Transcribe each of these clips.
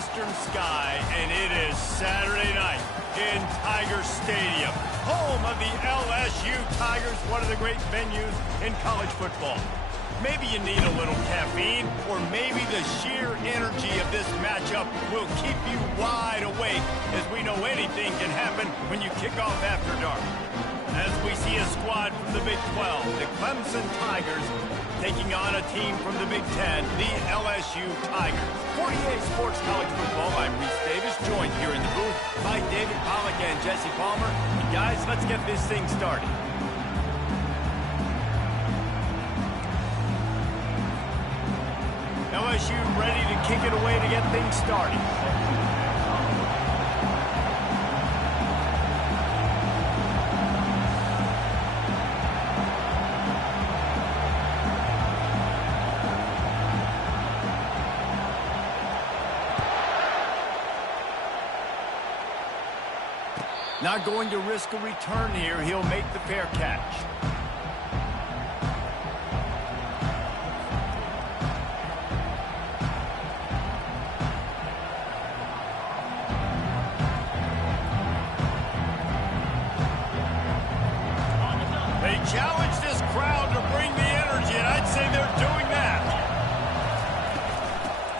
western sky, and it is Saturday night in Tiger Stadium, home of the LSU Tigers, one of the great venues in college football. Maybe you need a little caffeine, or maybe the sheer energy of this matchup will keep you wide awake, as we know anything can happen when you kick off after dark. As we see a squad from the Big 12, the Clemson Tigers taking on a team from the Big 10, the LSU Tigers. 48 Sports College Football, I'm Reese Davis, joined here in the booth by David Pollack and Jesse Palmer. And guys, let's get this thing started. LSU ready to kick it away to get things started. Not going to risk a return here. He'll make the fair catch. They challenge this crowd to bring the energy, and I'd say they're doing that.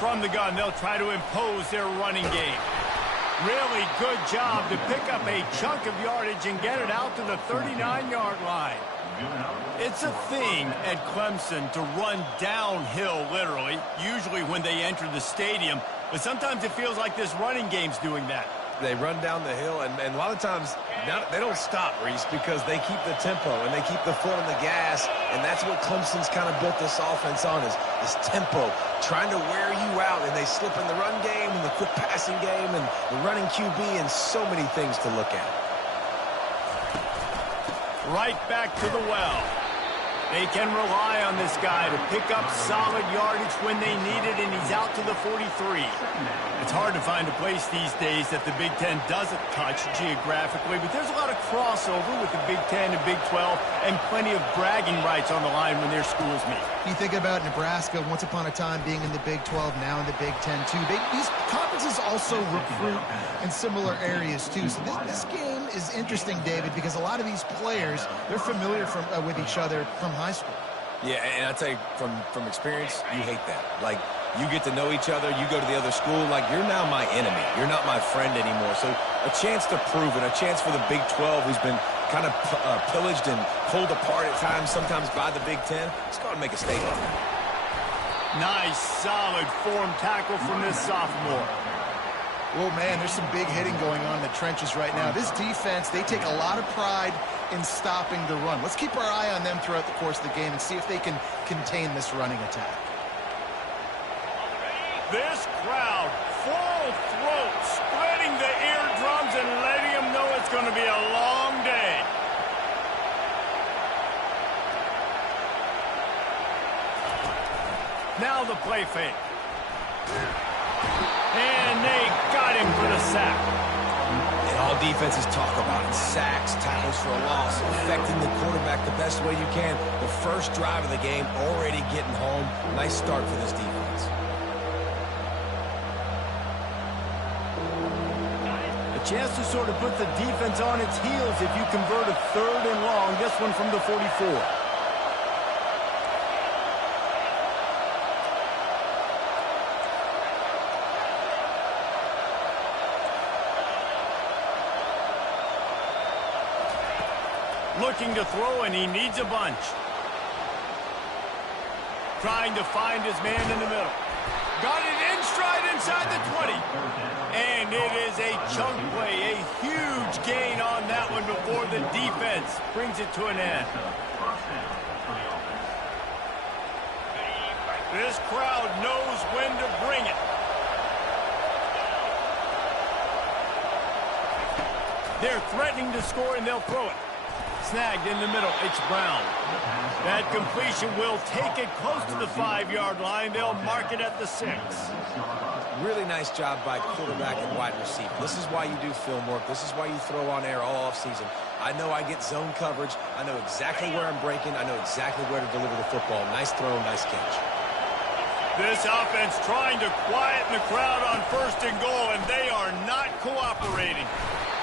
From the gun, they'll try to impose their running game. Really good job to pick up a chunk of yardage and get it out to the 39-yard line. It's a thing at Clemson to run downhill, literally, usually when they enter the stadium. But sometimes it feels like this running game's doing that. They run down the hill, and a lot of times they don't stop, Reese, because they keep the tempo and they keep the foot on the gas, and that's what Clemson's kind of built this offense on, is this tempo, trying to wear you out, and they slip in the run game and the quick passing game and the running QB and so many things to look at. Right back to the well. They can rely on this guy to pick up solid yardage when they need it, and he's out to the 43. It's hard to find a place these days that the Big Ten doesn't touch geographically, but there's a lot of crossover with the Big Ten and Big 12, and plenty of bragging rights on the line when their schools meet. You think about Nebraska once upon a time being in the Big 12, now in the Big 10 too. These conferences also recruit in similar areas too. So this game is interesting, David, because a lot of these players, they're familiar with each other from high school. Yeah, and I tell you, from experience, you hate that. Like, you get to know each other, you go to the other school, like, you're now my enemy. You're not my friend anymore. So a chance to prove it, a chance for the Big 12, who's been kind of pillaged and pulled apart at times, sometimes by the Big 10. Let's go out and make a statement. Nice, solid form tackle from this sophomore. Oh, man, there's some big hitting going on in the trenches right now. This defense, they take a lot of pride in stopping the run. Let's keep our eye on them throughout the course of the game and see if they can contain this running attack. This crowd, full throat, spreading the eardrums and letting them know it's going to be a long day. Now the play fake. And they got him for the sack. And all defenses talk about it. Sacks, tackles for a loss, affecting the quarterback the best way you can. The first drive of the game, already getting home. Nice start for this defense. A chance to sort of put the defense on its heels if you convert a 3rd and long. This one from the 44. Looking to throw, and he needs a bunch. Trying to find his man in the middle. Got it in stride inside the 20. And it is a chunk play, a huge gain on that one before the defense brings it to an end. This crowd knows when to bring it. They're threatening to score, and they'll throw it. Snagged in the middle, it's Brown. That completion will take it close to the 5-yard line. They'll mark it at the 6. Really nice job by quarterback and wide receiver. This is why you do film work. This is why you throw on air all offseason. I know I get zone coverage. I know exactly where I'm breaking. I know exactly where to deliver the football. Nice throw, nice catch. This offense trying to quieten the crowd on 1st and goal, and they are not cooperating.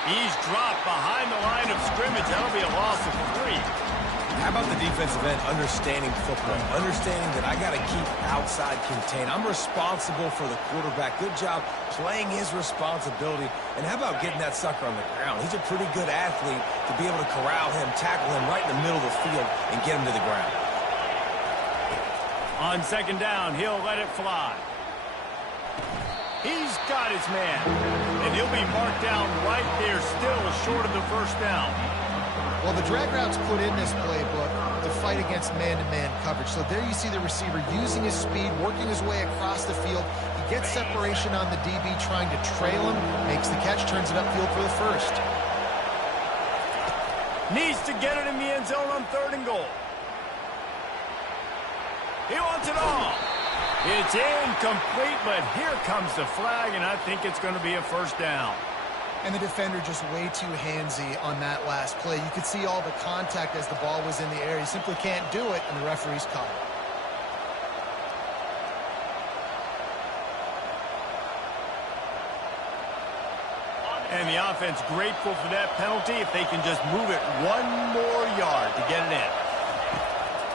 He's dropped behind the line of scrimmage. That'll be a loss of 3. How about the defensive end understanding football, understanding that I got to keep outside contained. I'm responsible for the quarterback. Good job playing his responsibility. And how about getting that sucker on the ground? He's a pretty good athlete to be able to corral him, tackle him right in the middle of the field, and get him to the ground. On 2nd down, he'll let it fly. He's got his man, and he'll be marked down right there, still short of the 1st down. Well, the drag route's put in this playbook to fight against man-to-man coverage. So there you see the receiver using his speed, working his way across the field. He gets separation on the DB, trying to trail him, makes the catch, turns it upfield for the 1st. Needs to get it in the end zone on 3rd and goal. He wants it all. It's incomplete, but here comes the flag, and I think it's going to be a 1st down. And the defender just way too handsy on that last play. You could see all the contact as the ball was in the air. He simply can't do it, and the referee's caught it. And the offense grateful for that penalty if they can just move it 1 more yard to get it in.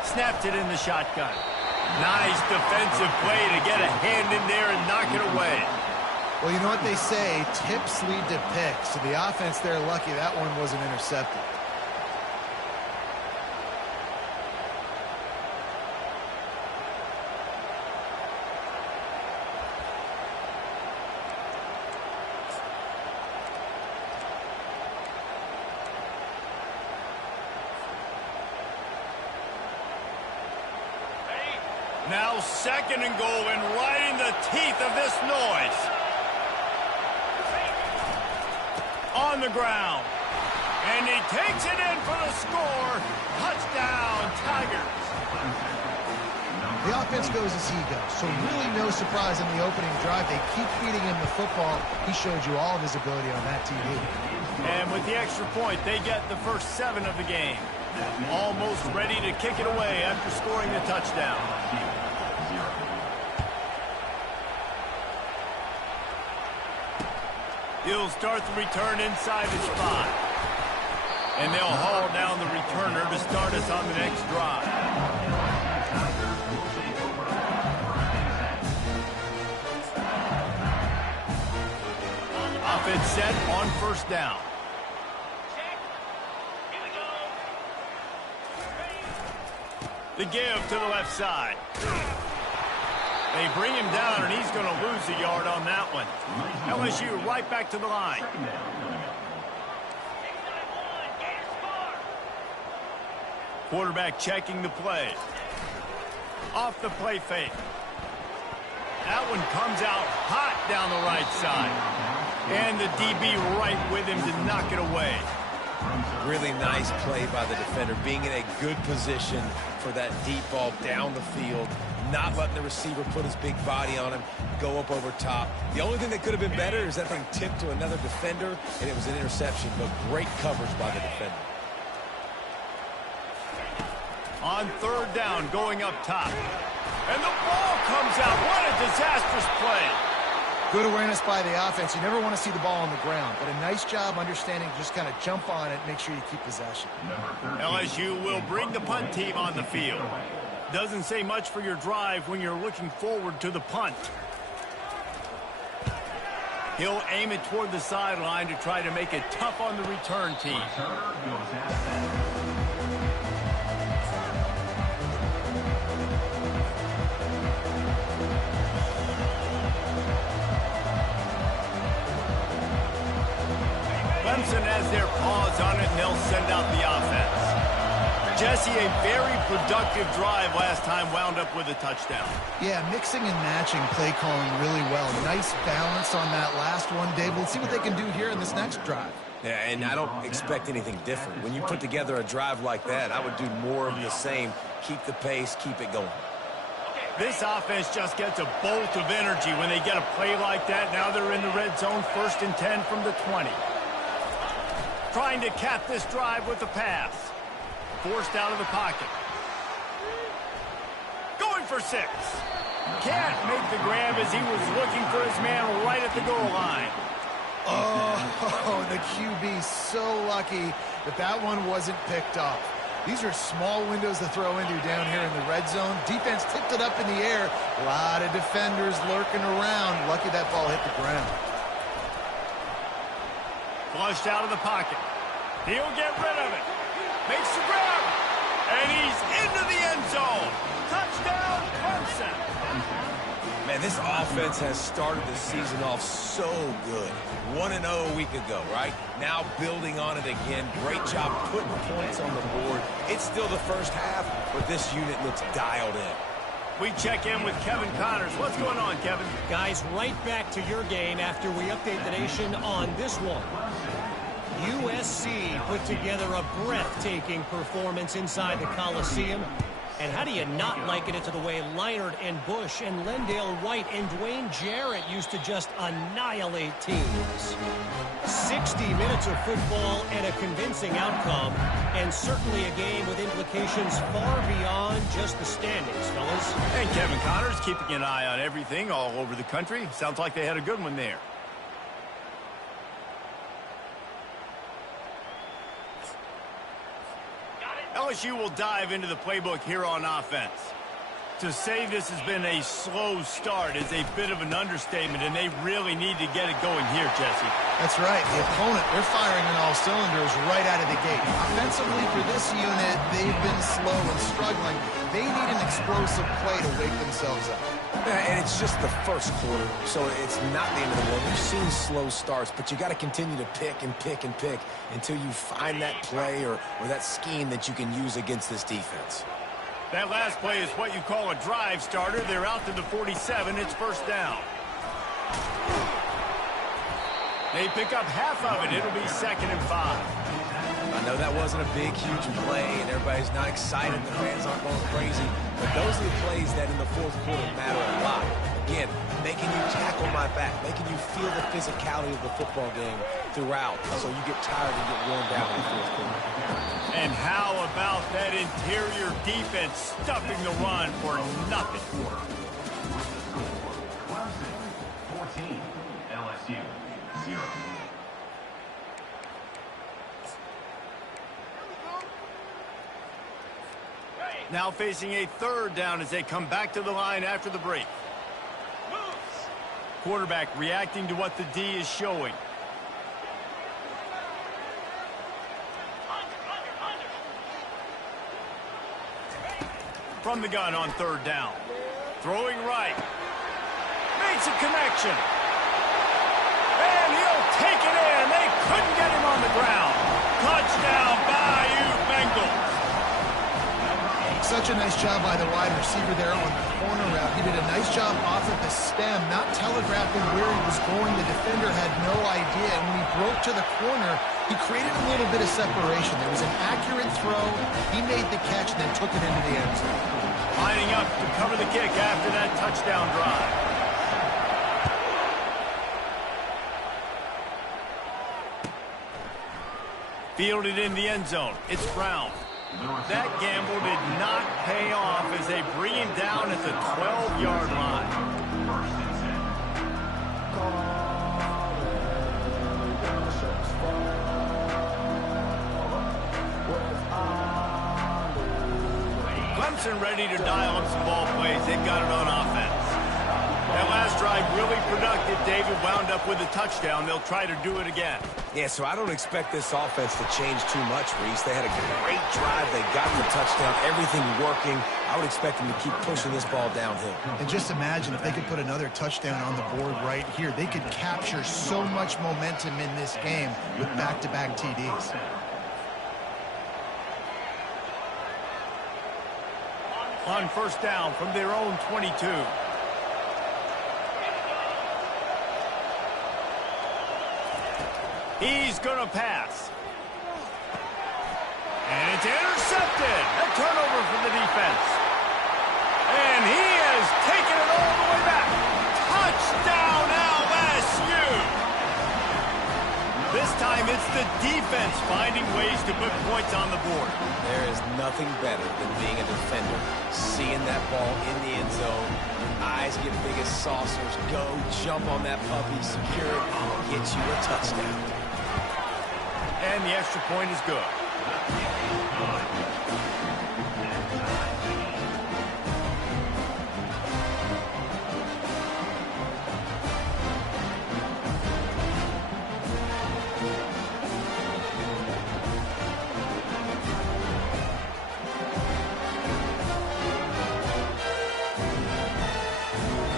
Snapped it in the shotgun. Nice defensive play to get a hand in there and knock it away. Well, you know what they say, tips lead to picks. So the offense there, lucky that one wasn't intercepted. Now 2nd and goal, and right in the teeth of this noise. On the ground. And he takes it in for the score. Touchdown, Tigers. The offense goes as he goes, so really no surprise in the opening drive. They keep feeding him the football. He showed you all of his ability on that TV. And with the extra point, they get the first 7 of the game. Almost ready to kick it away after scoring the touchdown. He'll start the return inside his 5. And they'll haul down the returner to start us on the next drive. Offense set on 1st down. The give to the left side. They bring him down, and he's going to lose a yard on that one. LSU right back to the line. Quarterback checking the play. Off the play fake. That one comes out hot down the right side. And the DB right with him to knock it away. Really nice play by the defender, being in a good position for that deep ball down the field, not letting the receiver put his big body on him, go up over top. The only thing that could have been better is that thing tipped to another defender, and it was an interception, but great coverage by the defender. On 3rd down, going up top. And the ball comes out. What a disastrous play. Good awareness by the offense. You never want to see the ball on the ground, but a nice job understanding to just kind of jump on it, make sure you keep possession. LSU will bring the punt team on the field. Doesn't say much for your drive when you're looking forward to the punt. He'll aim it toward the sideline to try to make it tough on the return team. Clemson has their paws on it, and they'll send out the offense. Jesse, a very productive drive last time, wound up with a touchdown. Yeah, mixing and matching play calling really well. Nice balance on that last one, Dave. We'll see what they can do here in this next drive. Yeah, and I don't expect anything different. When you put together a drive like that, I would do more of the same. Keep the pace, keep it going. This offense just gets a bolt of energy when they get a play like that. Now they're in the red zone, 1st and 10 from the 20. Trying to cap this drive with the pass. Forced out of the pocket. Going for 6. Can't make the grab as he was looking for his man right at the goal line. Oh, the QB so lucky that that one wasn't picked off. These are small windows to throw into down here in the red zone. Defense tipped it up in the air. A lot of defenders lurking around. Lucky that ball hit the ground. Flushed out of the pocket. He'll get rid of it. Makes the grab. And he's into the end zone. Touchdown, Clemson. Man, this offense has started the season off so good. 1-0 a week ago, right? Now building on it again. Great job putting points on the board. It's still the first half, but this unit looks dialed in. We check in with Kevin Connors. What's going on, Kevin? Guys, right back to your game after we update the nation on this one. USC put together a breathtaking performance inside the Coliseum. And how do you not liken it to the way Leinart and Bush and Lendale White and Dwayne Jarrett used to just annihilate teams? 60 minutes of football and a convincing outcome, and certainly a game with implications far beyond just the standings, fellas. And Kevin Connors keeping an eye on everything all over the country. Sounds like they had a good one there. LSU will dive into the playbook here on offense. To say this has been a slow start is a bit of an understatement, and they really need to get it going here, Jesse. That's right. The opponent, they're firing on all cylinders right out of the gate. Offensively, for this unit, they've been slow and struggling. They need an explosive play to wake themselves up. And it's just the first quarter, so it's not the end of the world. We've seen slow starts, but you got to continue to pick and pick and pick until you find that play or that scheme that you can use against this defense. That last play is what you call a drive starter. They're out to the 47. It's first down. They pick up half of it. It'll be 2nd and 5. I know that wasn't a big, huge play, and everybody's not excited. The fans aren't going crazy. But those are the plays that in the fourth quarter matter a lot. Again, making you tackle my back, making you feel the physicality of the football game throughout, so you get tired and get worn down in the fourth quarter. And how about that interior defense stuffing the run for nothing? 14, LSU 0. Now facing a 3rd down as they come back to the line after the break. Quarterback reacting to what the D is showing. From the gun on 3rd down. Throwing right. Makes a connection. And he'll take it in. They couldn't get him on the ground. Touchdown, Bayou Bengals. Such a nice job by the wide receiver there on the corner route. He did a nice job off of the stem, not telegraphing where he was going. The defender had no idea. And when he broke to the corner, he created a little bit of separation. There was an accurate throw. He made the catch and then took it into the end zone. Lining up to cover the kick after that touchdown drive. Fielded in the end zone. It's Brown. That gamble did not pay off as they bring him down at the 12-yard line. Clemson ready to dial up some ball plays. They've got it on offense. That last drive really productive. David wound up with a touchdown. They'll try to do it again. Yeah, so I don't expect this offense to change too much, Reese. They had a great drive. They got the touchdown. Everything working. I would expect them to keep pushing this ball downhill. And just imagine if they could put another touchdown on the board right here. They could capture so much momentum in this game with back-to-back TDs. On first down from their own 22. He's going to pass. And it's intercepted. A turnover for the defense. And he has taken it all the way back. Touchdown, LSU. This time it's the defense finding ways to put points on the board. There is nothing better than being a defender, seeing that ball in the end zone, Eyes get big as saucers. Go, jump on that puppy, secure it, get you a touchdown. And the extra point is good.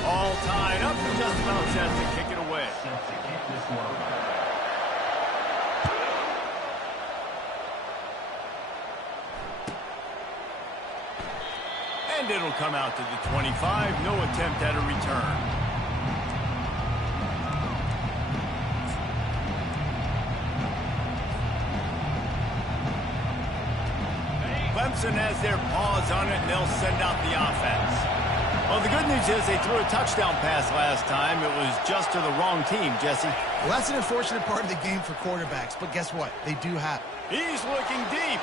All tied up and just about set to kick it away. Set to kick this one away. And it'll come out to the 25. No attempt at a return. Clemson has their paws on it, and they'll send out the offense. Well, the good news is they threw a touchdown pass last time. It was just to the wrong team, Jesse. Well, that's an unfortunate part of the game for quarterbacks, but guess what? They do have it. He's looking deep.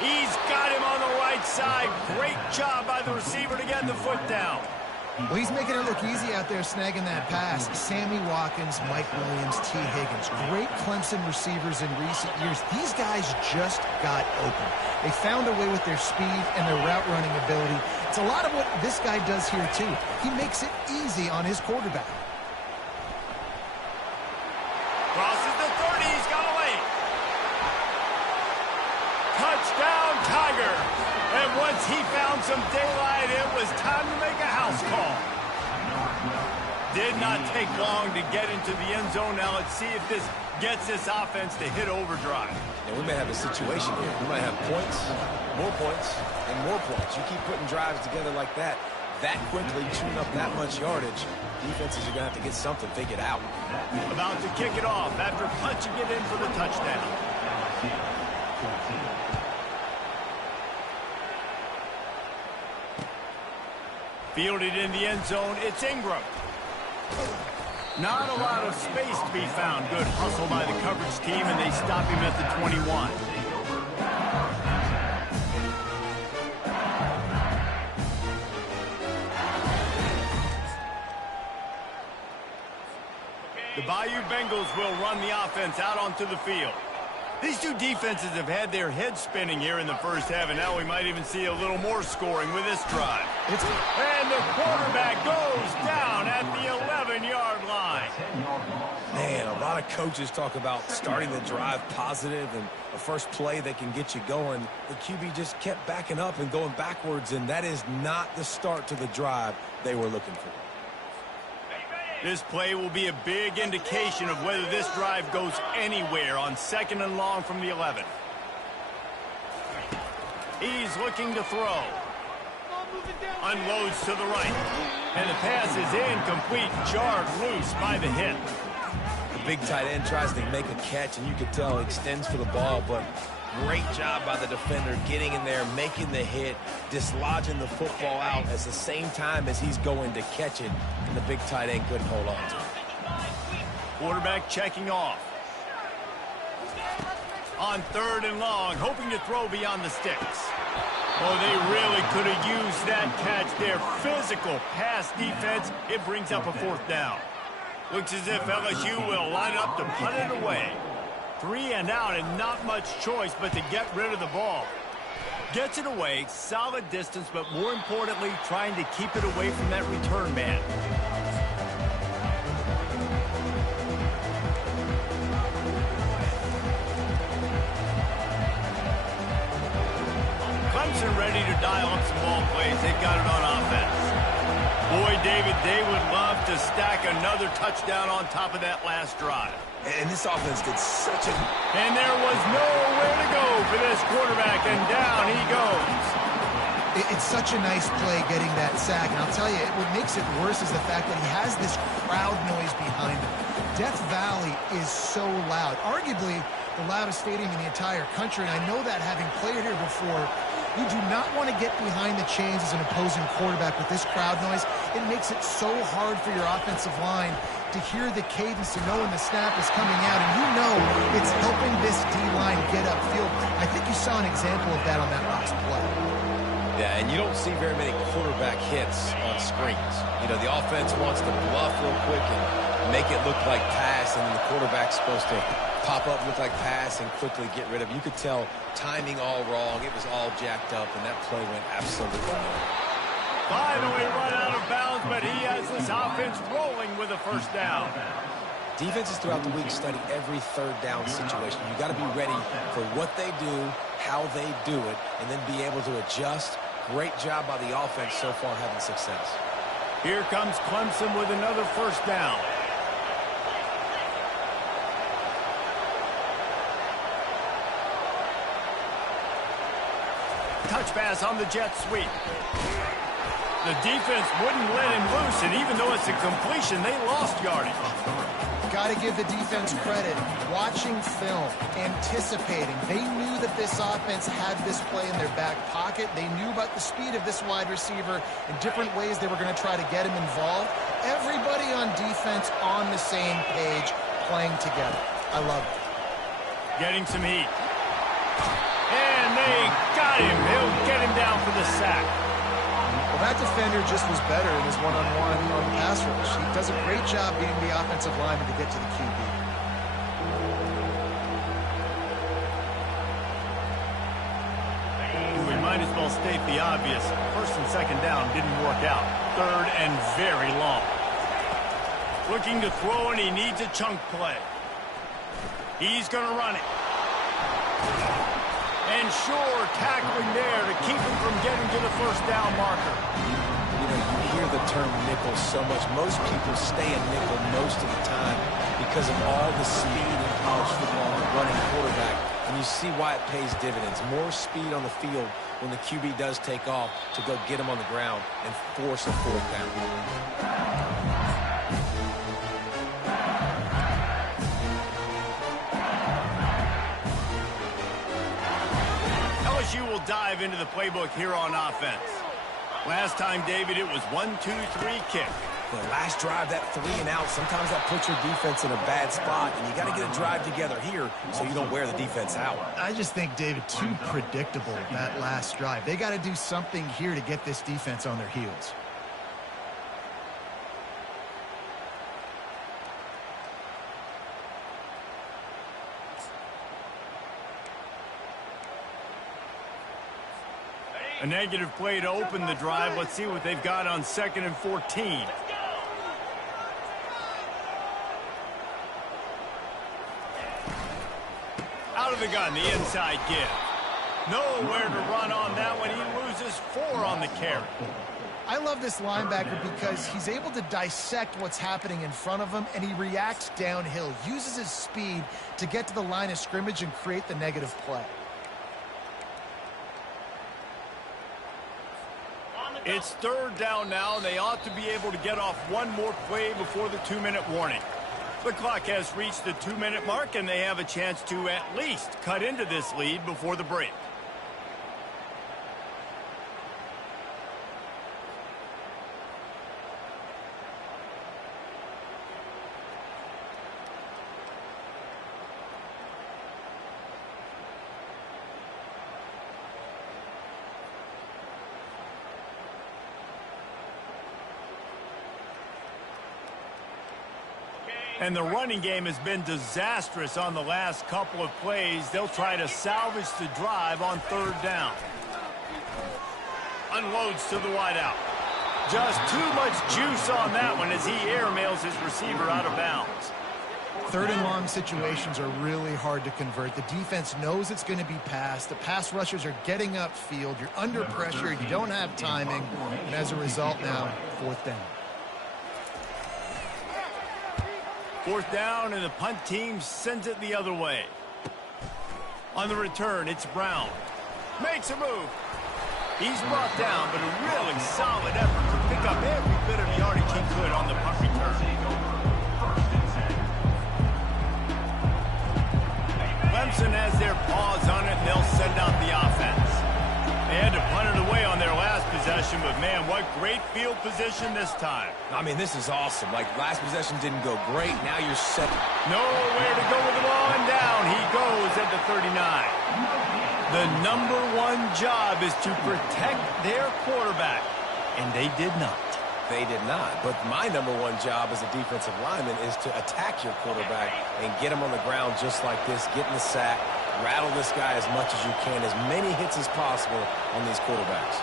He's got him on the right side. Great job by the receiver to get the foot down. Well, he's making it look easy out there snagging that pass. Sammy Watkins, Mike Williams, T. Higgins. Great Clemson receivers in recent years. These guys just got open. They found a way with their speed and their route running ability. It's a lot of what this guy does here, too. He makes it easy on his quarterback. Crosses the 30. He's got away. Touchdown, Tigers. And once he found some daylight, it was time to make a house call. Did not take long to get into the end zone. Now let's see if this gets this offense to hit overdrive. And we may have a situation here. We might have points, and more points. You keep putting drives together like that quickly, chewing up that much yardage, defenses are going to have to get something figured out. About to kick it off after punching it in for the touchdown. Fielded in the end zone, it's Ingram. Not a lot of space to be found. Good hustle by the coverage team, and they stop him at the 21. The Bayou Bengals will run the offense out onto the field. These two defenses have had their heads spinning here in the first half, and now we might even see a little more scoring with this drive. And the quarterback goes down at the 11-yard line. Man, a lot of coaches talk about starting the drive positive and a first play that can get you going. The QB just kept backing up and going backwards, and that is not the start to the drive they were looking for. This play will be a big indication of whether this drive goes anywhere on 2nd and long from the 11. He's looking to throw. Unloads to the right. And the pass is incomplete, jarred loose by the hit. The big tight end tries to make a catch, and you can tell he extends for the ball, but great job by the defender getting in there, making the hit, dislodging the football out at the same time as he's going to catch it, and the big tight end couldn't hold on to it. Quarterback checking off. On 3rd and long, hoping to throw beyond the sticks. Oh, they really could have used that catch. Their physical pass defense, it brings up a 4th down. Looks as if LSU will line up to punt it away. 3 and out, and not much choice but to get rid of the ball. Gets it away, solid distance, but more importantly, trying to keep it away from that return man. Clemson ready to dial up some ball plays. They've got it on offense. Boy, David, they would love to stack another touchdown on top of that last drive. And this offense did such a... And there was nowhere to go for this quarterback, and down he goes. It's such a nice play getting that sack. And I'll tell you, what makes it worse is the fact that he has this crowd noise behind him. Death Valley is so loud. Arguably the loudest stadium in the entire country. And I know that having played here before, you do not want to get behind the chains as an opposing quarterback with this crowd noise. It makes it so hard for your offensive line to hear the cadence, to know when the snap is coming out, and you know it's helping this D-line get upfield. I think you saw an example of that on that last play. that, and you don't see very many quarterback hits on screens. You know, the offense wants to bluff real quick and make it look like pass, and then the quarterback's supposed to pop up, look like pass, and quickly get rid of it. You could tell timing all wrong. It was all jacked up, and that play went absolutely nowhere. Finally run out of bounds, but he has this offense rolling with a first down. Defenses throughout the week study every third down situation. You got to be ready for what they do, how they do it, and then be able to adjust. Great job by the offense so far having success. Here comes Clemson with another first down. Touch pass on the jet sweep. The defense wouldn't let him loose, and even though it's a completion, they lost yardage. Got to give the defense credit. Watching film, anticipating. They knew that this offense had this play in their back pocket. They knew about the speed of this wide receiver and different ways they were going to try to get him involved. Everybody on defense on the same page, playing together. I love it. Getting some heat. And they got him. He'll get him down for the sack. Well, that defender just was better in his one-on-one on the pass rush. He does a great job being the offensive lineman to get to the QB. We might as well state the obvious. First and second down didn't work out. Third and very long. Looking to throw, and he needs a chunk play. He's going to run it. And sure, tackling there to keep him from getting to the first down marker. You know, you hear the term nickel so much. Most people stay a nickel most of the time because of all the speed in college football and running quarterback. And you see why it pays dividends. More speed on the field when the QB does take off to go get him on the ground and force a fourth down. LSU will dive into the playbook here on offense. Last time, David, it was 1-2-3 kick. The last drive, that 3 and out, sometimes that puts your defense in a bad spot, and you got to get a drive together here so you don't wear the defense out. I just think, David, too predictable, that last drive. They got to do something here to get this defense on their heels. A negative play to open the drive. Let's see what they've got on 2nd and 14. Out of the gun, the inside give. Nowhere to run on that one. He loses 4 on the carry. I love this linebacker because he's able to dissect what's happening in front of him, and he reacts downhill, uses his speed to get to the line of scrimmage and create the negative play. It's 3rd down now, and they ought to be able to get off one more play before the 2-minute warning. The clock has reached the 2-minute mark, and they have a chance to at least cut into this lead before the break. And the running game has been disastrous on the last couple of plays. They'll try to salvage the drive on 3rd down. Unloads to the wideout. Just too much juice on that one as he airmails his receiver out of bounds. 3rd and long situations are really hard to convert. The defense knows it's going to be passed. The pass rushers are getting upfield. You're under pressure. You don't have timing. And as a result now, 4th down. 4th down, and the punt team sends it the other way. On the return, it's Brown. Makes a move. He's brought down, but a really solid effort to pick up every bit of yardage he could on the punt return. Clemson has their paws on it, and they'll send out the offense. They had to punt it away on their last possession. possession, but man, what great field position this time. I mean, this is awesome. Like, last possession didn't go great. Now you're set. Nowhere to go with the ball, and down he goes at the 39. The #1 job is to protect their quarterback, and they did not. They did not. But my #1 job as a defensive lineman is to attack your quarterback and get him on the ground just like this, get in the sack, rattle this guy as much as you can, as many hits as possible on these quarterbacks.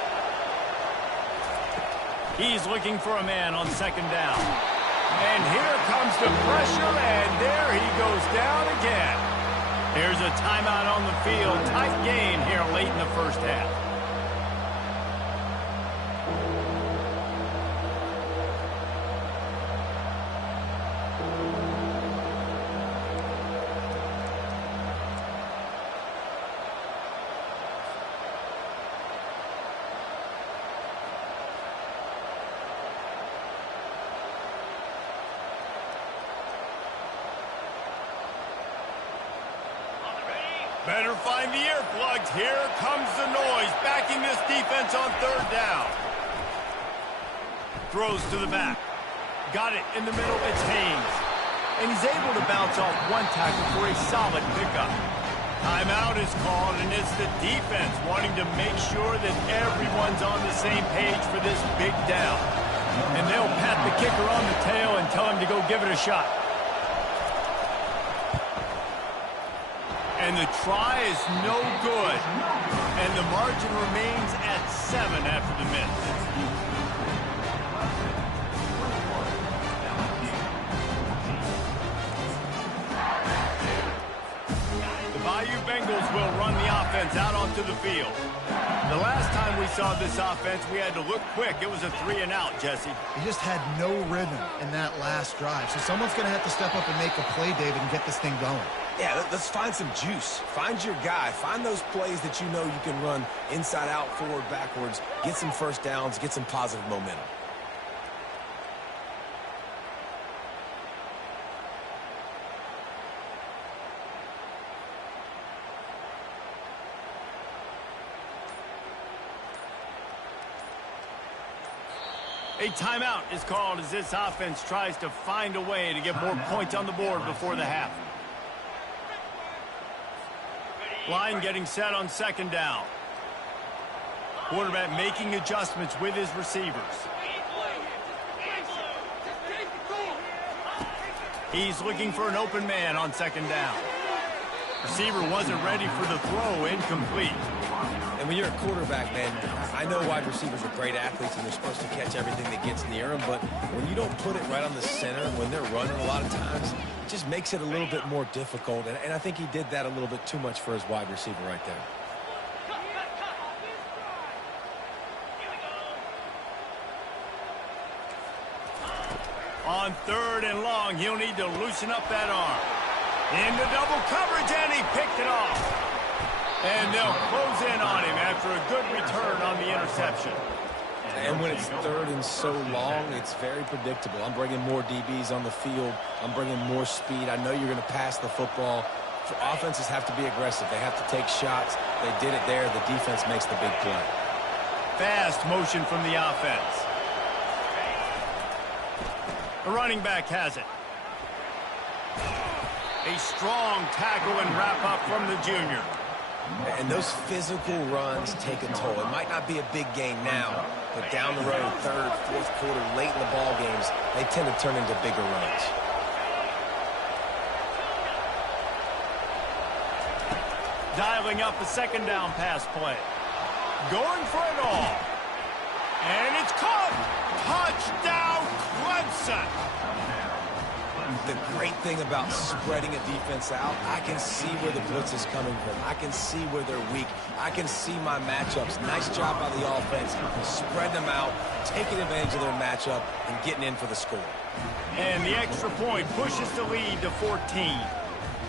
He's looking for a man on second down. And here comes the pressure, and there he goes down again. Here's a timeout on the field. Tight game here late in the first half. Better find the earplugs. Here comes the noise, backing this defense on third down. Throws to the back. Got it in the middle. It's Haynes. And he's able to bounce off one tackle for a solid pickup. Timeout is called, and it's the defense wanting to make sure that everyone's on the same page for this big down. And they'll pat the kicker on the tail and tell him to go give it a shot. And the try is no good. And the margin remains at 7 after the miss. The Bayou Bengals will run the offense out onto the field. The last time we saw this offense, we had to look quick. It was a 3-and-out, Jesse. He just had no rhythm in that last drive. So someone's going to have to step up and make a play, David, and get this thing going. Yeah, let's find some juice. Find your guy. Find those plays that you know you can run inside out, forward, backwards. Get some first downs. Get some positive momentum. A timeout is called as this offense tries to find a way to get more points on the board before the half. Line getting set on second down. Quarterback making adjustments with his receivers. He's looking for an open man on second down. Receiver wasn't ready for the throw, incomplete. And when you're a quarterback, man, I know wide receivers are great athletes and they're supposed to catch everything that gets near them, but when you don't put it right on the center, when they're running a lot of times, it just makes it a little bit more difficult. And I think he did that a little bit too much for his wide receiver right there. On third and long, he'll need to loosen up that arm. Into double coverage, and he picked it off. And they'll close in on him after a good return on the interception. And when it's third and so long, it's very predictable. I'm bringing more DBs on the field. I'm bringing more speed. I know you're going to pass the football. Offenses have to be aggressive. They have to take shots. They did it there. The defense makes the big play. Fast motion from the offense. The running back has it. A strong tackle and wrap-up from the junior. And those physical runs take a toll. It might not be a big gain now, but down the road, third, fourth quarter, late in the ball games, they tend to turn into bigger runs. Dialing up a second down pass play. Going for it all. And it's caught. Touchdown, Clemson. The great thing about spreading a defense out, I can see where the blitz is coming from. I can see where they're weak. I can see my matchups. Nice job by the offense. Spread them out, taking advantage of their matchup, and getting in for the score. And the extra point pushes the lead to 14.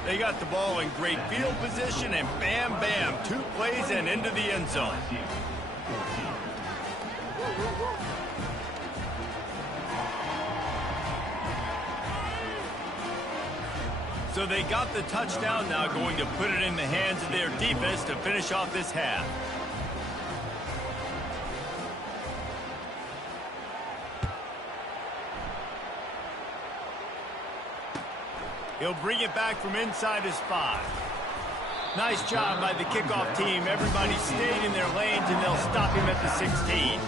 They got the ball in great field position, and bam, bam, 2 plays and into the end zone. So they got the touchdown, now going to put it in the hands of their defense to finish off this half. He'll bring it back from inside his 5. Nice job by the kickoff team. Everybody stayed in their lanes, and they'll stop him at the 16.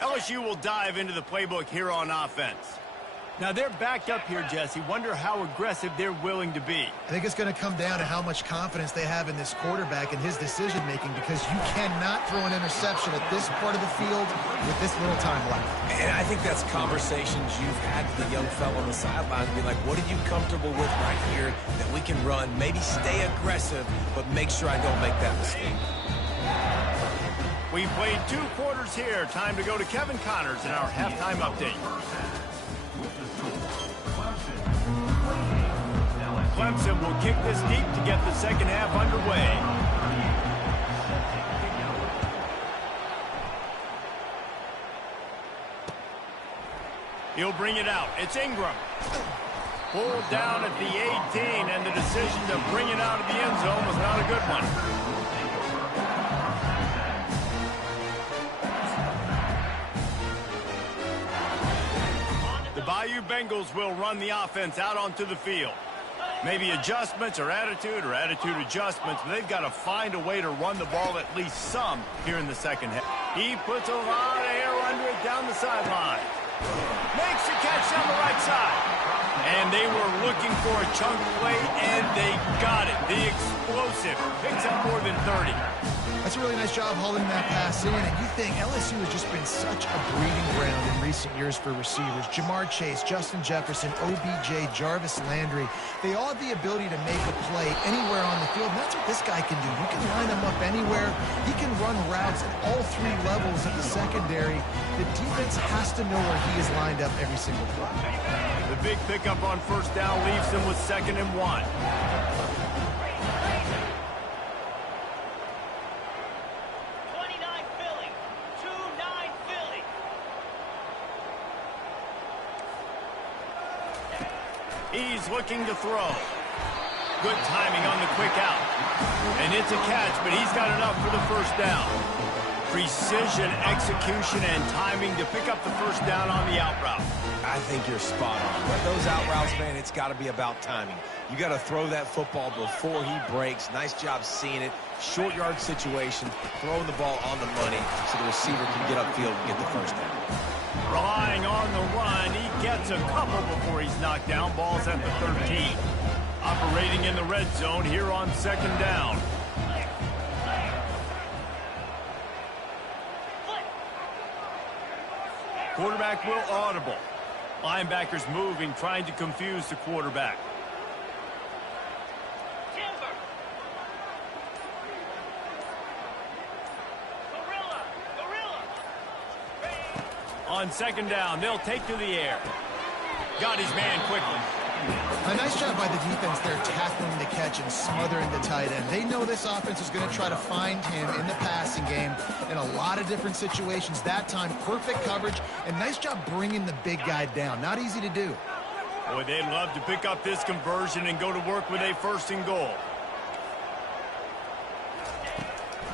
LSU will dive into the playbook here on offense. Now, they're backed up here, Jesse. Wonder how aggressive they're willing to be. I think it's going to come down to how much confidence they have in this quarterback and his decision-making, because you cannot throw an interception at this part of the field with this little time left. And I think that's conversations you've had with the young fellow on the sideline. Be like, what are you comfortable with right here that we can run? Maybe stay aggressive, but make sure I don't make that mistake. We played 2 quarters here. Time to go to Kevin Connors in our halftime update. Clemson will kick this deep to get the second half underway. He'll bring it out. It's Ingram. Pulled down at the 18, and the decision to bring it out of the end zone was not a good one. The Bayou Bengals will run the offense out onto the field. Maybe adjustments or attitude adjustments, but they've got to find a way to run the ball at least some here in the second half. He puts a lot of air under it down the sideline. Makes the catch down the right side. And they were looking for a chunk play, and they got it. The explosive picks up more than 30. That's a really nice job holding that pass in, and you think LSU has just been such a breeding ground in recent years for receivers. Jamar Chase, Justin Jefferson, OBJ, Jarvis Landry, they all have the ability to make a play anywhere on the field, and that's what this guy can do. You can line him up anywhere. He can run routes at all 3 levels of the secondary. The defense has to know where he is lined up every single play. The big pickup on first down leaves them with 2nd and 1. He's looking to throw. Good timing on the quick out. And it's a catch, but he's got enough for the first down. Precision, execution, and timing to pick up the first down on the out route. I think you're spot on. But those out routes, man, it's got to be about timing. You got to throw that football before he breaks. Nice job seeing it. Short yard situation, throwing the ball on the money so the receiver can get upfield and get the first down. Relying on the run, he gets a couple before he's knocked down. Ball's at the 13. Operating in the red zone here on 2nd down. Quarterback will audible. Linebackers moving, trying to confuse the quarterback. On 2nd down, they'll take to the air. Got his man quickly. A nice job by the defense there, tackling the catch and smothering the tight end. They know this offense is going to try to find him in the passing game in a lot of different situations. That time, perfect coverage, and nice job bringing the big guy down. Not easy to do. Boy, they'd love to pick up this conversion and go to work with a 1st and goal.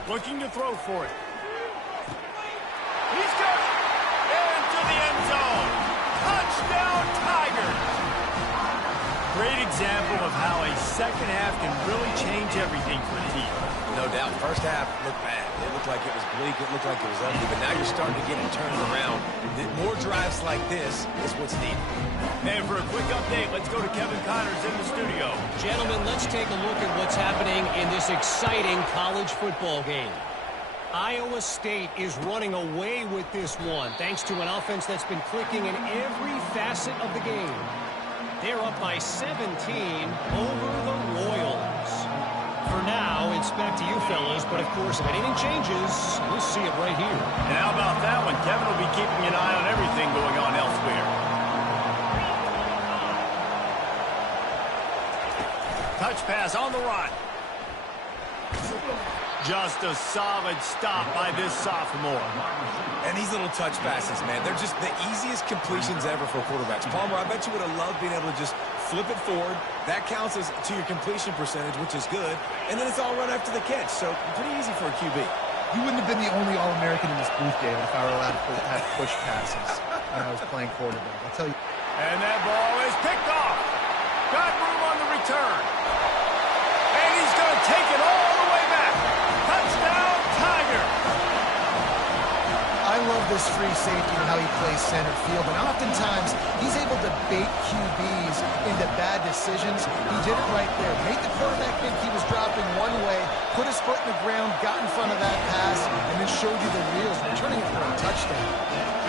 Looking to throw for it. He's got it. Into the end zone. Touchdown, Tigers. Great example of how a second half can really change everything for a team. No doubt. First half looked bad. It looked like it was bleak. It looked like it was ugly. But now you're starting to get it turned around. More drives like this is what's needed. And for a quick update, let's go to Kevin Connors in the studio. Gentlemen, let's take a look at what's happening in this exciting college football game. Iowa State is running away with this one, thanks to an offense that's been clicking in every facet of the game. They're up by 17 over the Royals. For now, it's back to you fellas, but of course, if anything changes, we'll see it right here. And how about that one? Kevin will be keeping an eye on everything going on elsewhere. Touch pass on the run. Just a solid stop by this sophomore. And these little touch passes, man, they're just the easiest completions ever for quarterbacks. Palmer, I bet you would have loved being able to just flip it forward. That counts as to your completion percentage, which is good. And then it's all run after the catch. So pretty easy for a QB. You wouldn't have been the only All-American in this booth, David, if I were allowed to have push passes when I was playing quarterback. I'll tell you. And that ball is picked off. Got room on the return. And he's going to take it all the way back. Touchdown, Tiger. I love this free safety and how he plays center field, and oftentimes he's able to bait QBs into bad decisions. He did it right there. Made the quarterback think he was dropping one way, put his foot in the ground, got in front of that pass, and then showed you the wheels, returning it for a touchdown.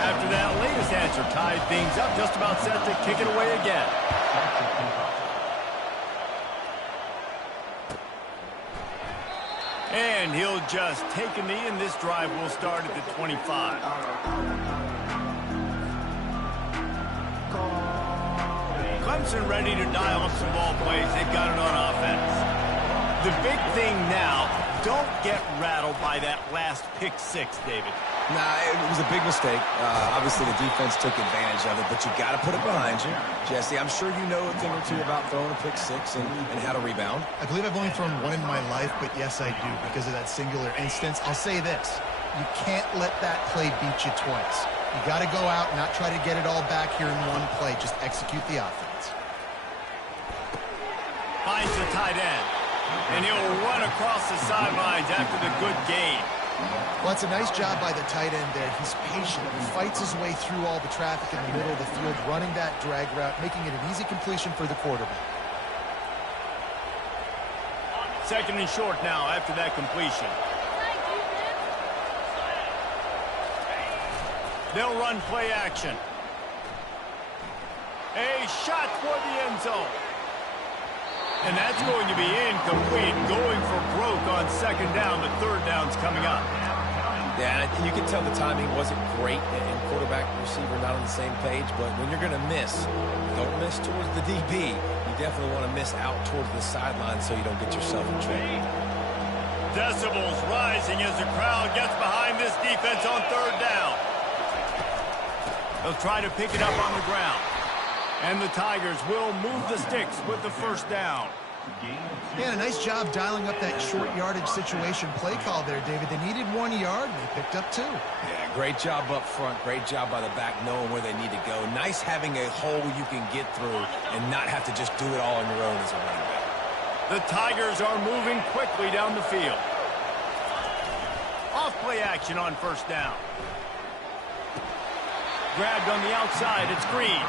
After that latest answer tied things up, just about set to kick it away again. And he'll just take a knee, and this drive will start at the 25. Clemson ready to dial up some ball plays. They've got it on offense. The big thing now, don't get rattled by that last pick six, David. Nah, it was a big mistake. Obviously, the defense took advantage of it, but you got to put it behind you. Jesse, I'm sure you know a thing or two about throwing a pick six and how to rebound. I believe I've only thrown one in my life, but yes, I do, because of that singular instance. I'll say this. You can't let that play beat you twice. You got to go out and not try to get it all back here in one play. Just execute the offense. Finds the tight end. And he'll run across the sidelines after the good gain. Well, it's a nice job by the tight end there. He's patient. He fights his way through all the traffic in the middle of the field, running that drag route, making it an easy completion for the quarterback. Second and short now after that completion. They'll run play action. A shot toward the end zone. And that's going to be incomplete, going for broke on second down. The third down's coming up. Yeah, and you can tell the timing wasn't great, and quarterback and receiver not on the same page, but when you're going to miss, don't miss towards the DB. You definitely want to miss out towards the sideline so you don't get yourself in trouble. Decibels rising as the crowd gets behind this defense on third down. They'll try to pick it up on the ground. And the Tigers will move the sticks with the first down. Yeah, a nice job dialing up that short yardage situation play call there, David. They needed 1 yard, and they picked up 2. Yeah, great job up front. Great job by the back knowing where they need to go. Nice having a hole you can get through and not have to just do it all on your own as a running back. The Tigers are moving quickly down the field. Off play action on first down. Grabbed on the outside. It's Green.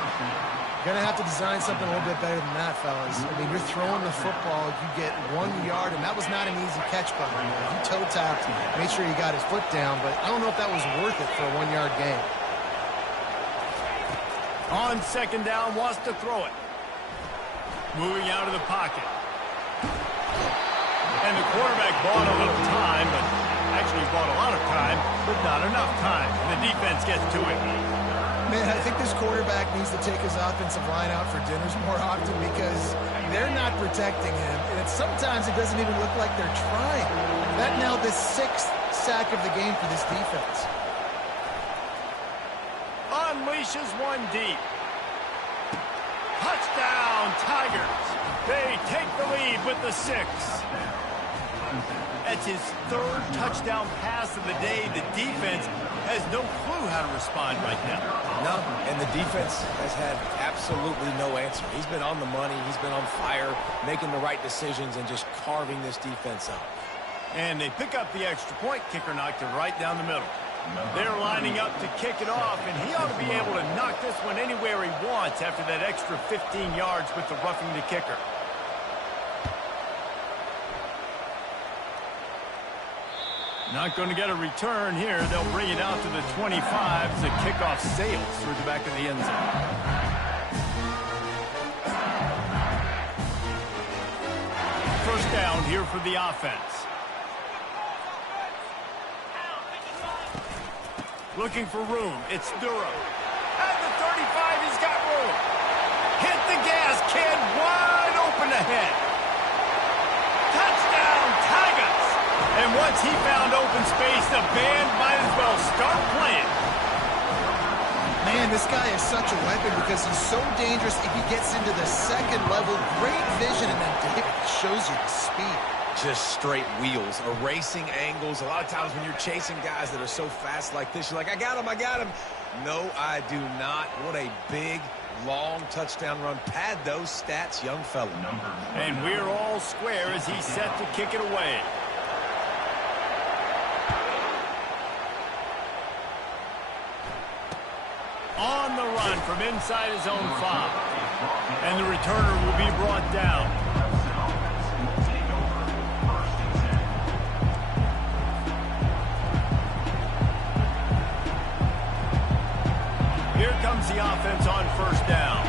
Going to have to design something a little bit better than that, fellas. I mean, you're throwing the football, you get 1 yard, and that was not an easy catch by him. He toe-tapped, made sure he got his foot down, but I don't know if that was worth it for a 1 yard gain. On second down, wants to throw it. Moving out of the pocket. And the quarterback bought a little time, but actually bought a lot of time, but not enough time. The defense gets to it. Man, I think this quarterback needs to take his offensive line out for dinners more often because they're not protecting him. And sometimes it doesn't even look like they're trying. That now the 6th sack of the game for this defense. Unleashes one deep. Touchdown, Tigers. They take the lead with the 6. That's his 3rd touchdown pass of the day. The defense has no clue how to respond right now. No, and the defense has had absolutely no answer. He's been on the money. He's been on fire, making the right decisions and just carving this defense up. And they pick up the extra point. Kicker knocked it right down the middle. They're lining up to kick it off, and he ought to be able to knock this one anywhere he wants after that extra 15 yards with the roughing the kicker. Not going to get a return here. They'll bring it out to the 25 as the kickoff sails through the back of the end zone. First down here for the offense. Looking for room. It's Durham. At the 35, he's got room. Hit the gas, kid. Wide open ahead. Touchdown, Tigers. And once he found open space, the band might as well start playing. Man, this guy is such a weapon because he's so dangerous if he gets into the second level. Great vision, and then David shows you the speed. Just straight wheels, erasing angles. A lot of times when you're chasing guys that are so fast like this, you're like, I got him, I got him. No, I do not. What a big, long touchdown run. Pad those stats, young fella. And we're all square as he's set to kick it away. On the run from inside his own 5. And the returner will be brought down. Here comes the offense on first down.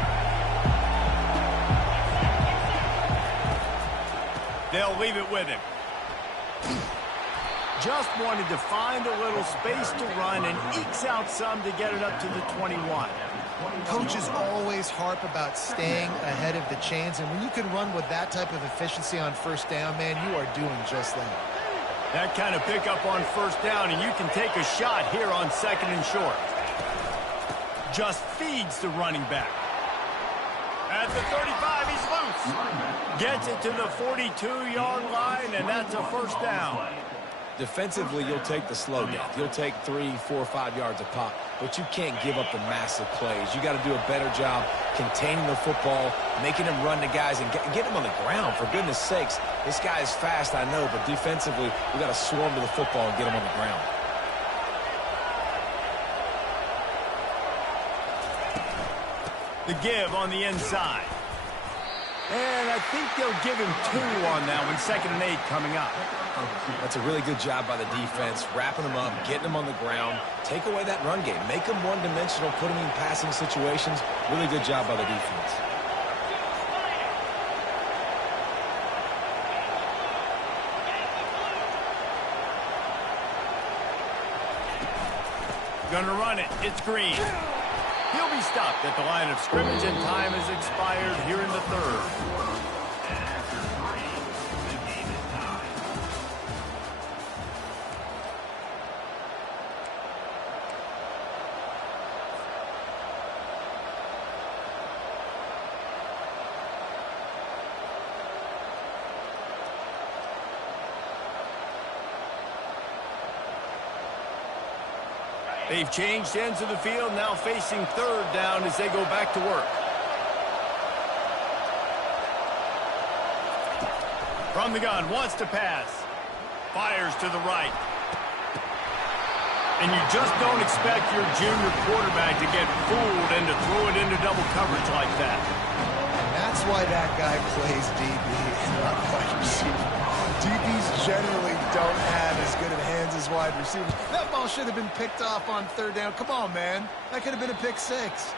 They'll leave it with him. Just wanted to find a little space to run and ekes out some to get it up to the 21. Coaches always harp about staying ahead of the chains, and when you can run with that type of efficiency on first down, man, you are doing just that. That kind of pickup on first down, and you can take a shot here on second and short. Just feeds the running back. At the 35, he's loose. Gets it to the 42-yard line, and that's a first down. Defensively, you'll take the slow death. You'll take 3, 4, 5 yards a pop, but you can't give up the massive plays. You got to do a better job containing the football, making him run to guys, and get him on the ground. For goodness sakes, this guy is fast, I know, but defensively, we got to swarm to the football and get him on the ground. The give on the inside. And I think they'll give him 2 on that one, 2nd and 8 coming up. That's a really good job by the defense, wrapping them up, getting them on the ground. Take away that run game. Make them one-dimensional, put them in passing situations. Really good job by the defense. Gonna run it. It's Green. He'll be stopped at the line of scrimmage, and time has expired here in the 3rd. They've changed ends of the field, now facing 3rd down as they go back to work. From the gun, wants to pass. Fires to the right. And you just don't expect your junior quarterback to get fooled and to throw it into double coverage like that. And that's why that guy plays DB and not wide receiver. DBs generally don't have as good of hands as wide receivers. That ball should have been picked off on 3rd down. Come on, man. That could have been a pick 6.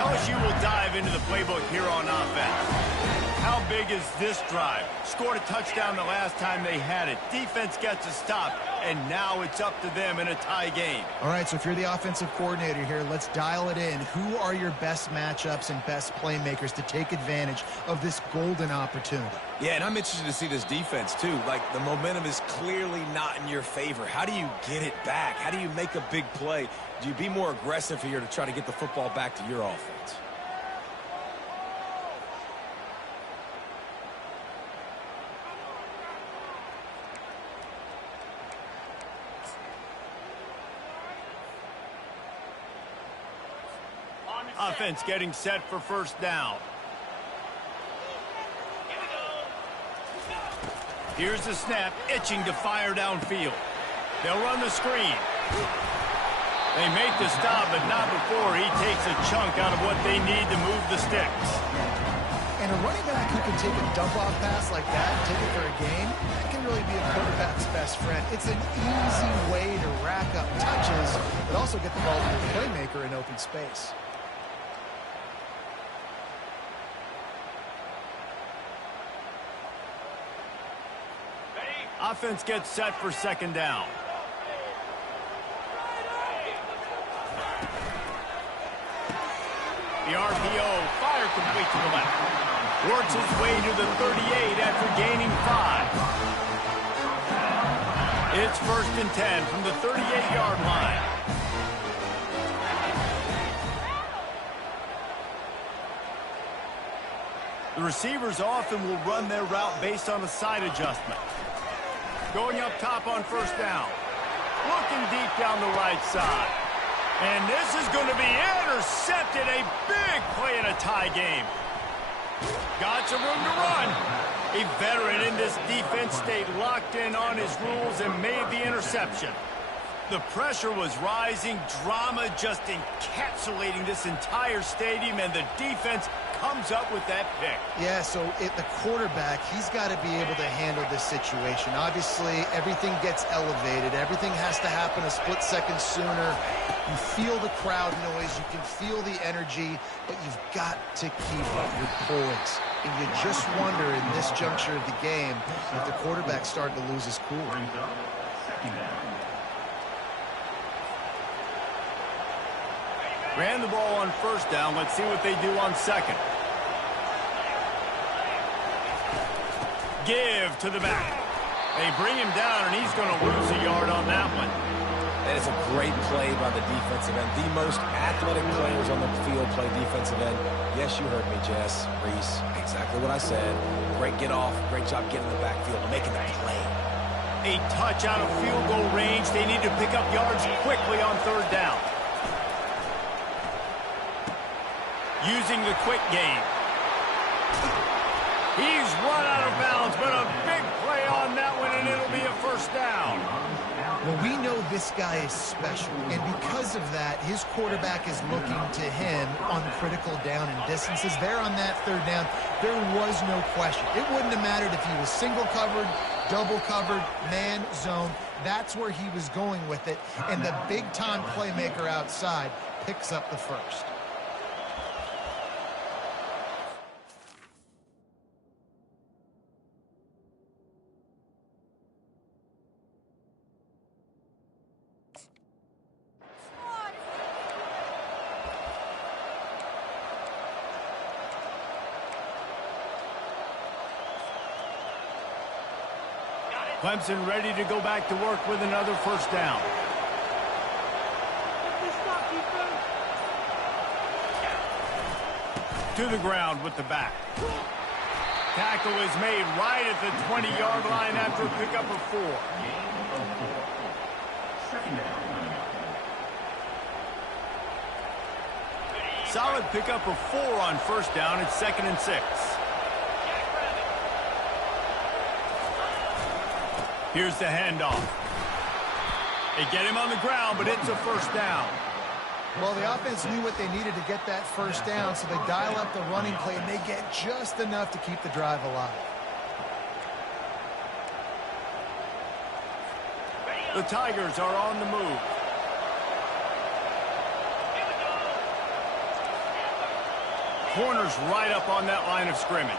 LSU will dive into the playbook here on offense. How big is this drive? Scored a touchdown the last time they had it. Defense gets a stop, and now it's up to them in a tie game. All right, so if you're the offensive coordinator here, let's dial it in. Who are your best matchups and best playmakers to take advantage of this golden opportunity? Yeah, and I'm interested to see this defense, too. Like, the momentum is clearly not in your favor. How do you get it back? How do you make a big play? Do you be more aggressive here to try to get the football back to your offense? Offense getting set for first down. Here's the snap, itching to fire downfield. They'll run the screen. They make the stop, but not before he takes a chunk out of what they need to move the sticks. And a running back who can take a dump-off pass like that and take it for a gain, that can really be a quarterback's best friend. It's an easy way to rack up touches, but also get the ball to your playmaker in open space. Offense gets set for second down. The RPO, fire complete to the left. Works his way to the 38 after gaining 5. It's 1st and 10 from the 38-yard line. The receivers often will run their route based on a side adjustment. Going up top on 1st down. Looking deep down the right side. And this is going to be intercepted. A big play in a tie game. Got some room to run. A veteran in this defense stayed locked in on his rules and made the interception. The pressure was rising, drama just encapsulating this entire stadium, and the defense comes up with that pick. Yeah, so the quarterback, he's got to be able to handle this situation. Obviously, everything gets elevated. Everything has to happen a split second sooner. You feel the crowd noise. You can feel the energy, but you've got to keep up your poise. And you just wonder in this juncture of the game if the quarterback's starting to lose his cool. Ran the ball on 1st down. Let's see what they do on 2nd. Give to the back. They bring him down, and he's going to lose a yard on that one. That is a great play by the defensive end. The most athletic players on the field play defensive end. Yes, you heard me, Jess, Reese. Exactly what I said. Great get off. Great job getting in the backfield and making the play. A touch out of field goal range. They need to pick up yards quickly on 3rd down. Using the quick game. He's run out of bounds, but a big play on that one, and it'll be a 1st down. Well, we know this guy is special, and because of that, his quarterback is looking to him on critical down and distances. There on that 3rd down, there was no question. It wouldn't have mattered if he was single covered, double covered, man, zone. That's where he was going with it, and the big-time playmaker outside picks up the 1st. Clemson ready to go back to work with another 1st down. To the ground with the back. Tackle is made right at the 20-yard line after a pickup of 4. Solid pickup of 4 on 1st down. It's 2nd and 6. Here's the handoff. They get him on the ground, but it's a 1st down. Well, the offense knew what they needed to get that 1st down, so they dial up the running play, and they get just enough to keep the drive alive. The Tigers are on the move. Corners right up on that line of scrimmage.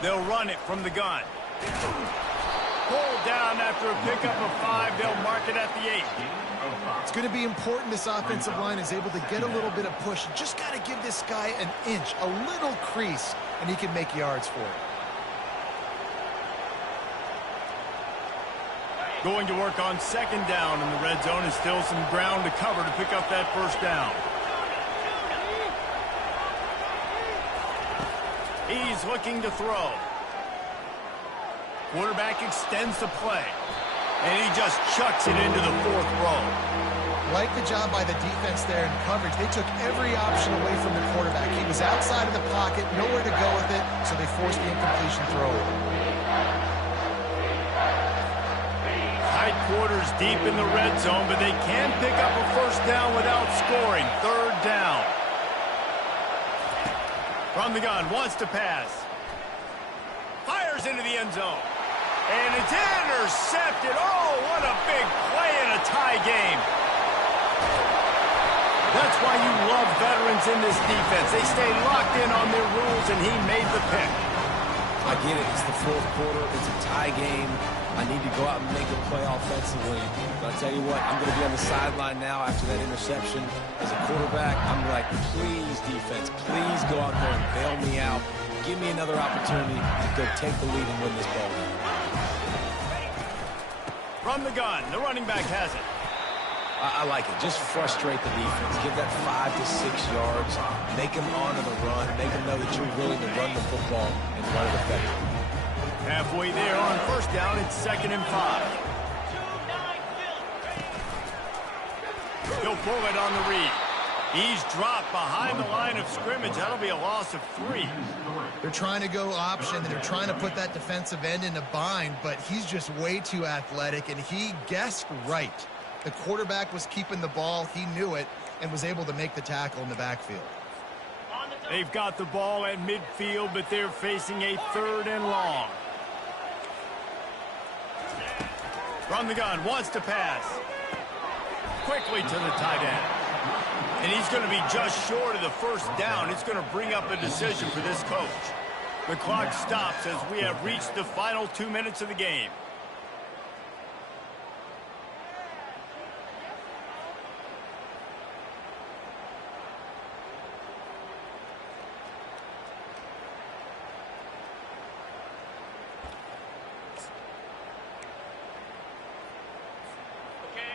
They'll run it from the gun. Pulled down after a pickup of 5. They'll mark it at the 8. It's going to be important this offensive line is able to get a little bit of push. You just got to give this guy an inch, a little crease, and he can make yards for it. Going to work on 2nd down in the red zone, and still some ground to cover to pick up that 1st down. He's looking to throw. Quarterback extends the play. And he just chucks it into the 4th row. Like the job by the defense there in coverage. They took every option away from the quarterback. He was outside of the pocket, nowhere to go with it, so they forced the incompletion throw. Tight quarters deep in the red zone, but they can pick up a 1st down without scoring. 3rd down. From the gun, wants to pass. Fires into the end zone. And it's intercepted. Oh, what a big play in a tie game. That's why you love veterans in this defense. They stay locked in on their rules, and he made the pick. I get it. It's the 4th quarter. It's a tie game. I need to go out and make a play offensively. But I'll tell you what, I'm going to be on the sideline now after that interception. As a quarterback, I'm like, please, defense, please go out there and bail me out. Give me another opportunity to go take the lead and win this ball game. From the gun, the running back has it. I like it. Just frustrate the defense. Give that 5 to 6 yards. Make them honor the run. Make them know that you're willing to run the football and run it effectively. Halfway there on first down, it's 2nd and 5. He'll pull it on the read. He's dropped behind the line of scrimmage. That'll be a loss of 3. They're trying to go option, and they're trying to put that defensive end in a bind, but he's just way too athletic, and he guessed right. The quarterback was keeping the ball. He knew it and was able to make the tackle in the backfield. They've got the ball at midfield, but they're facing a 3rd and long. From the gun, wants to pass. Quickly to the tight end. And he's going to be just short of the first down. It's going to bring up a decision for this coach. The clock stops as we have reached the final 2 minutes of the game.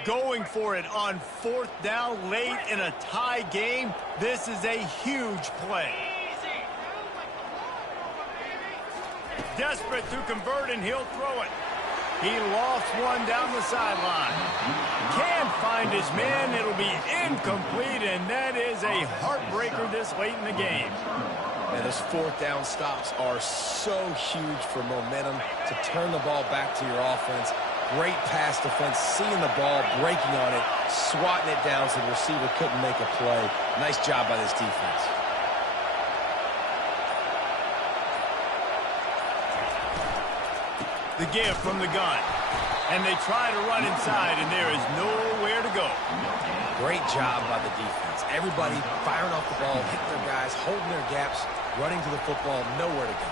Going for it on 4th down late in a tie game. This is a huge play. Desperate to convert, and he'll throw it. He lofts one down the sideline. Can't find his man. It'll be incomplete, and that is a heartbreaker this late in the game. And those 4th down stops are so huge for momentum to turn the ball back to your offense. Great pass defense, seeing the ball, breaking on it, swatting it down so the receiver couldn't make a play. Nice job by this defense. The give from the gun. And they try to run inside, and there is nowhere to go. Great job by the defense. Everybody firing off the ball, hitting their guys, holding their gaps, running to the football, nowhere to go.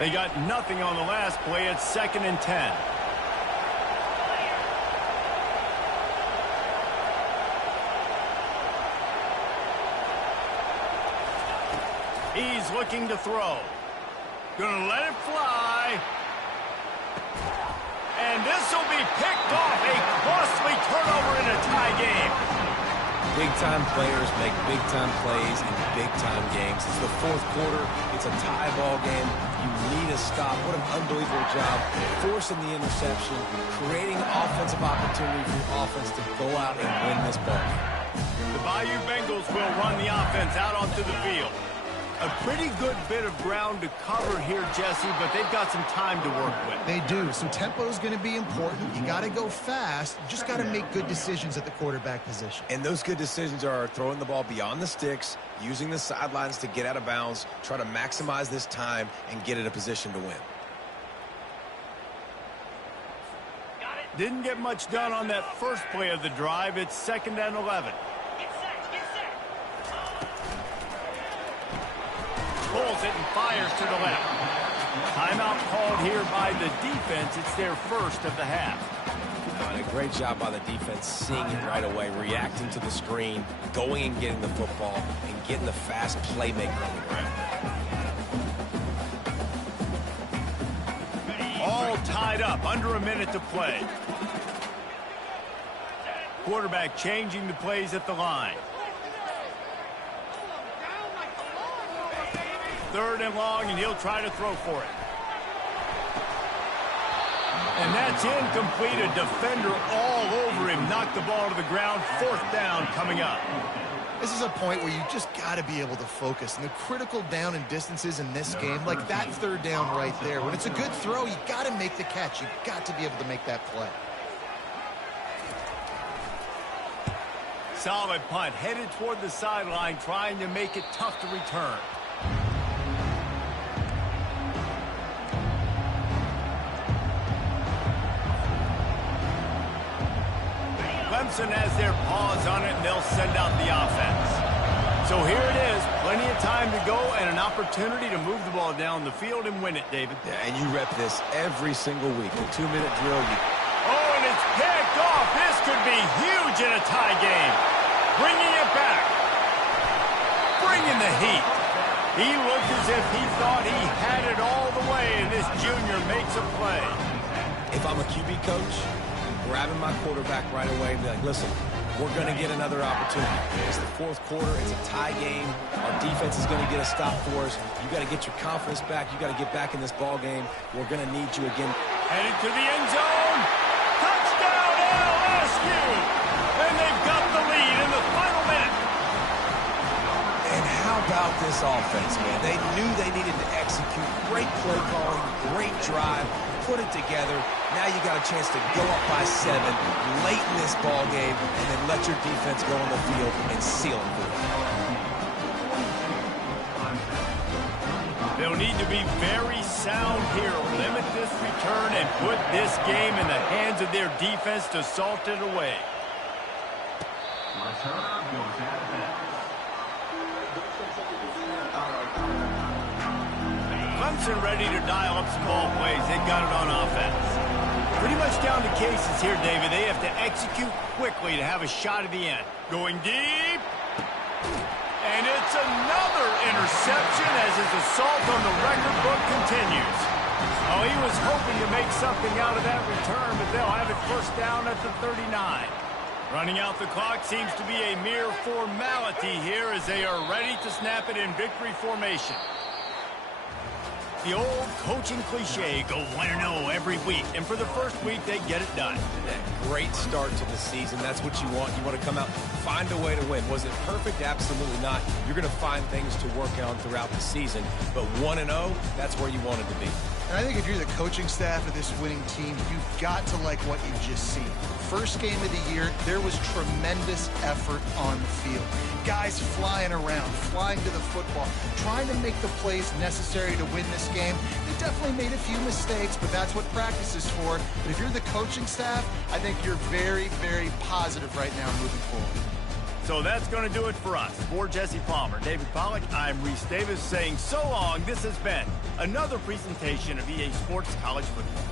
They got nothing on the last play. It's 2nd and 10. He's looking to throw. Gonna let it fly. And this will be picked off. A costly turnover in a tie game. Big-time players make big-time plays in big-time games. It's the 4th quarter. It's a tie ball game. You need a stop. What an unbelievable job. Forcing the interception, creating offensive opportunity for your offense to go out and win this ball game. The Bayou Bengals will run the offense out onto the field. A pretty good bit of ground to cover here, Jesse, but they've got some time to work with. They do, so tempo is going to be important. You got to go fast. You just got to make good decisions at the quarterback position. And those good decisions are throwing the ball beyond the sticks, using the sidelines to get out of bounds, try to maximize this time, and get in a position to win. Didn't get much done on that first play of the drive. It's 2nd and 11. Pulls it and fires to the left. Timeout called here by the defense. It's their first of the half. And a great job by the defense seeing it right away, reacting to the screen, going and getting the football, and getting the fast playmaker on the ground. All tied up, under a minute to play. Quarterback changing the plays at the line. 3rd and long, and he'll try to throw for it. And that's incomplete. A defender all over him. Knocked the ball to the ground. 4th down coming up. This is a point where you just got to be able to focus. And the critical down and distances in this game, like that 3rd down right there, when it's a good throw, you got to make the catch. You got to be able to make that play. Solid punt. Headed toward the sideline, trying to make it tough to return. Clemson has their paws on it, and they'll send out the offense. So here it is, plenty of time to go and an opportunity to move the ball down the field and win it, David. Yeah, and you rep this every single week. A 2-minute drill. Oh, and it's picked off. This could be huge in a tie game. Bringing it back. Bringing the heat. He looked as if he thought he had it all the way, and this junior makes a play. If I'm a QB coach, grabbing my quarterback right away and be like, listen, we're going to get another opportunity. It's the fourth quarter. It's a tie game. Our defense is going to get a stop for us. You got to get your confidence back. You got to get back in this ball game. We're going to need you again. Headed to the end zone. Touchdown, LSU! And they've got the lead in the final minute. And how about this offense, man? They knew they needed to execute. Great play calling, great drive, put it together. Now you got a chance to go up by 7 late in this ball game and then let your defense go on the field and seal it for them. They'll need to be very sound here. Limit this return and put this game in the hands of their defense to salt it away. Return goes out of bounds. Clemson ready to dial up some ball plays. They've got it on offense. Pretty much down to cases here, David. They have to execute quickly to have a shot at the end. Going deep. And it's another interception as his assault on the record book continues. Oh, he was hoping to make something out of that return, but they'll have it first down at the 39. Running out the clock seems to be a mere formality here as they are ready to snap it in victory formation. The old coaching cliche, go 1-0 every week. And for the first week, they get it done. Great start to the season. That's what you want. You want to come out, find a way to win. Was it perfect? Absolutely not. You're going to find things to work on throughout the season. But 1-0, that's where you want it to be. And I think if you're the coaching staff of this winning team, you've got to like what you've just seen. First game of the year, there was tremendous effort on the field. Guys flying around, flying to the football, trying to make the plays necessary to win this game. They definitely made a few mistakes, but that's what practice is for. But if you're the coaching staff, I think you're very, very positive right now moving forward. So that's going to do it for us. For Jesse Palmer, David Pollack, I'm Reese Davis saying so long. This has been another presentation of EA Sports College Football.